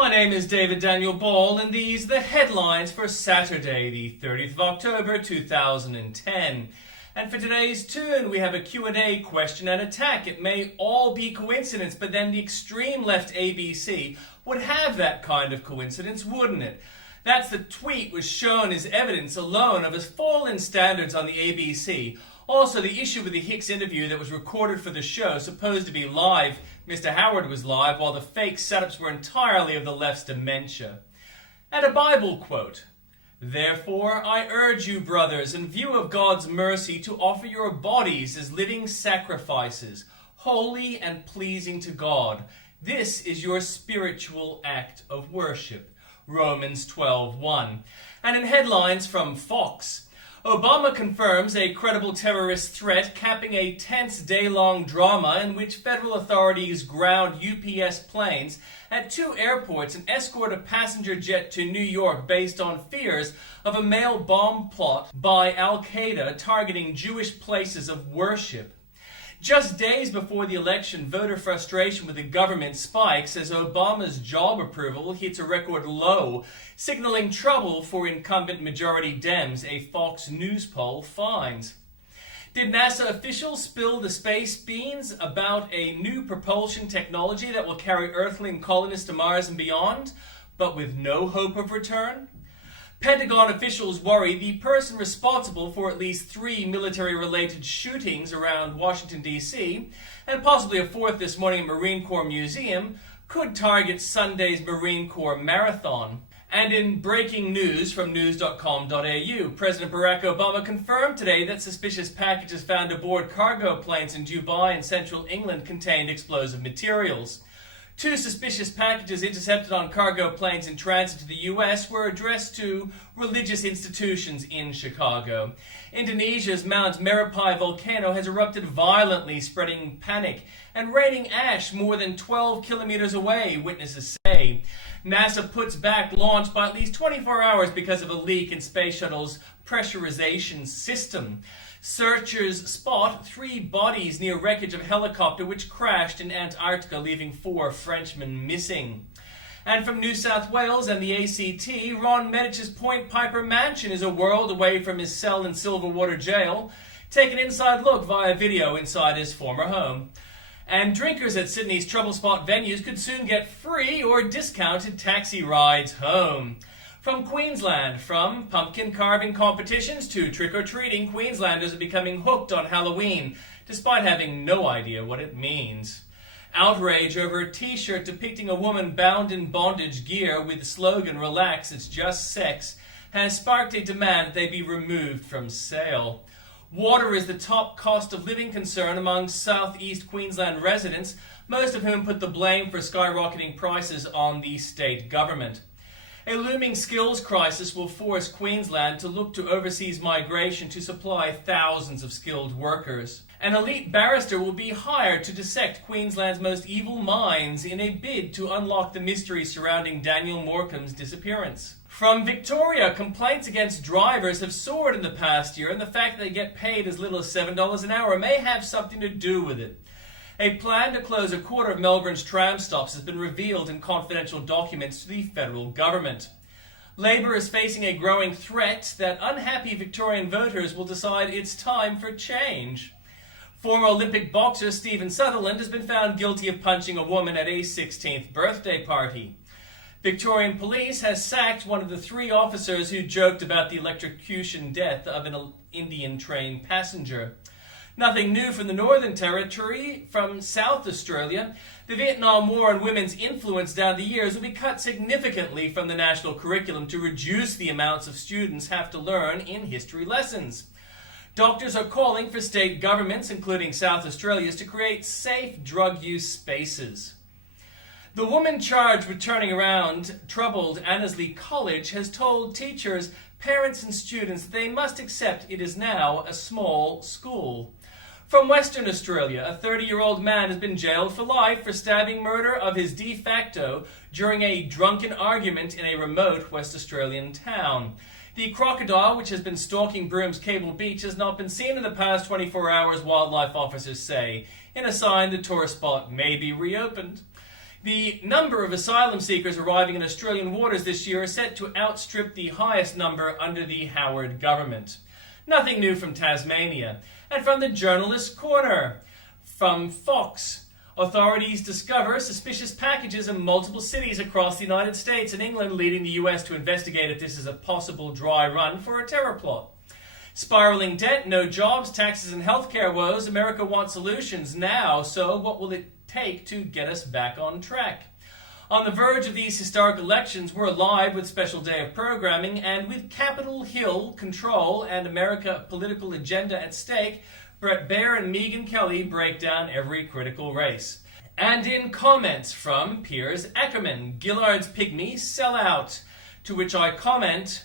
My name is David Daniel Ball, and these are the headlines for Saturday, the 30th of October, 2010. And for today's tune, we have a Q&A question and attack. It may all be coincidence, but then the extreme left ABC would have that kind of coincidence, wouldn't it? That's the tweet was shown as evidence alone of his fallen standards on the ABC. Also, the issue with the Hicks interview that was recorded for the show, supposed to be live. Mr. Howard was live, while the fake setups were entirely of the left's dementia. And a Bible quote. Therefore, I urge you, brothers, in view of God's mercy, to offer your bodies as living sacrifices, holy and pleasing to God. This is your spiritual act of worship. Romans 12:1. And in headlines from Fox, Obama confirms a credible terrorist threat, capping a tense day-long drama in which federal authorities ground UPS planes at two airports and escort a passenger jet to New York based on fears of a mail bomb plot by Al-Qaeda targeting Jewish places of worship. Just days before the election, voter frustration with the government spikes as Obama's job approval hits a record low, signaling trouble for incumbent majority Dems, a Fox News poll finds. Did NASA officials spill the space beans about a new propulsion technology that will carry Earthling colonists to Mars and beyond, but with no hope of return? Pentagon officials worry the person responsible for at least 3 military-related shootings around Washington, D.C., and possibly a fourth this morning at Marine Corps Museum, could target Sunday's Marine Corps Marathon. And in breaking news from news.com.au, President Barack Obama confirmed today that suspicious packages found aboard cargo planes in Dubai and central England contained explosive materials. 2 suspicious packages intercepted on cargo planes in transit to the U.S. were addressed to religious institutions in Chicago. Indonesia's Mount Merapi volcano has erupted violently, spreading panic and raining ash more than 12 kilometers away, witnesses say. NASA puts back launch by at least 24 hours because of a leak in Space Shuttle's pressurization system. Searchers spot 3 bodies near wreckage of helicopter which crashed in Antarctica, leaving 4 Frenchmen missing. And from New South Wales and the ACT, Ron Medicich's Point Piper mansion is a world away from his cell in Silverwater Jail. Take an inside look via video inside his former home. And drinkers at Sydney's trouble spot venues could soon get free or discounted taxi rides home. From Queensland, from pumpkin carving competitions to trick-or-treating, Queenslanders are becoming hooked on Halloween, despite having no idea what it means. Outrage over a t-shirt depicting a woman bound in bondage gear with the slogan, "Relax, it's just sex," has sparked a demand that they be removed from sale. Water is the top cost of living concern among southeast Queensland residents, most of whom put the blame for skyrocketing prices on the state government. A looming skills crisis will force Queensland to look to overseas migration to supply thousands of skilled workers. An elite barrister will be hired to dissect Queensland's most evil minds in a bid to unlock the mystery surrounding Daniel Morecambe's disappearance. From Victoria, complaints against drivers have soared in the past year, and the fact that they get paid as little as $7 an hour may have something to do with it. A plan to close a quarter of Melbourne's tram stops has been revealed in confidential documents to the federal government. Labor is facing a growing threat that unhappy Victorian voters will decide it's time for change. Former Olympic boxer Stephen Sutherland has been found guilty of punching a woman at a 16th birthday party. Victorian police has sacked one of the 3 officers who joked about the electrocution death of an Indian train passenger. Nothing new from the Northern Territory. From South Australia, the Vietnam War and women's influence down the years will be cut significantly from the national curriculum to reduce the amounts of students have to learn in history lessons. Doctors are calling for state governments, including South Australia's, to create safe drug use spaces. The woman charged with turning around troubled Annesley College has told teachers, parents and students that they must accept it is now a small school. From Western Australia, a 30-year-old man has been jailed for life for stabbing murder of his de facto during a drunken argument in a remote West Australian town. The crocodile, which has been stalking Broom's Cable Beach, has not been seen in the past 24 hours, wildlife officers say, in a sign the tourist spot may be reopened. The number of asylum seekers arriving in Australian waters this year is set to outstrip the highest number under the Howard government. Nothing new from Tasmania. And from the Journalist Corner. From Fox. Authorities discover suspicious packages in multiple cities across the United States and England, leading the US to investigate if this is a possible dry run for a terror plot. Spiraling debt, no jobs, taxes and healthcare woes. America wants solutions now, so what will it take to get us back on track? On the verge of these historic elections, we're live with special day of programming, and with Capitol Hill control and America political agenda at stake, Brett Baer and Megyn Kelly break down every critical race. And in comments from Piers Ackerman, Gillard's pygmy sell out, to which I comment,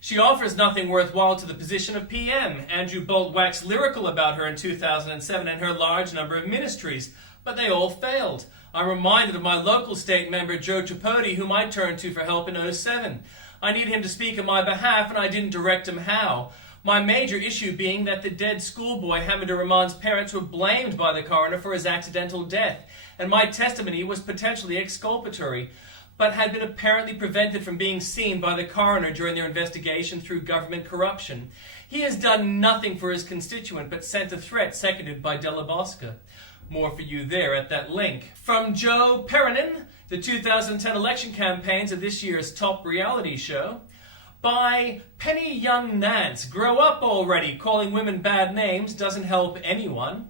she offers nothing worthwhile to the position of PM. Andrew Bolt waxed lyrical about her in 2007 and her large number of ministries, but they all failed. I'm reminded of my local state member Joe Tripodi, whom I turned to for help in 2007. I needed him to speak on my behalf, and I didn't direct him how. My major issue being that the dead schoolboy Hamidur Rahman's parents were blamed by the coroner for his accidental death, and my testimony was potentially exculpatory, but had been apparently prevented from being seen by the coroner during their investigation through government corruption. He has done nothing for his constituent but sent a threat seconded by Della Bosca. More for you there at that link. From Joe Perrinin, the 2010 election campaigns of this year's top reality show. By Penny Young Nance, grow up already, calling women bad names doesn't help anyone.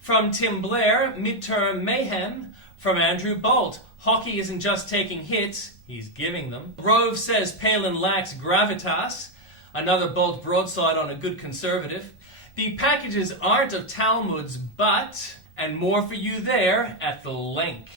From Tim Blair, midterm mayhem. From Andrew Bolt, hockey isn't just taking hits, he's giving them. Rove says Palin lacks gravitas. Another Bolt broadside on a good conservative. The packages aren't of Talmuds, but... and more for you there at the link.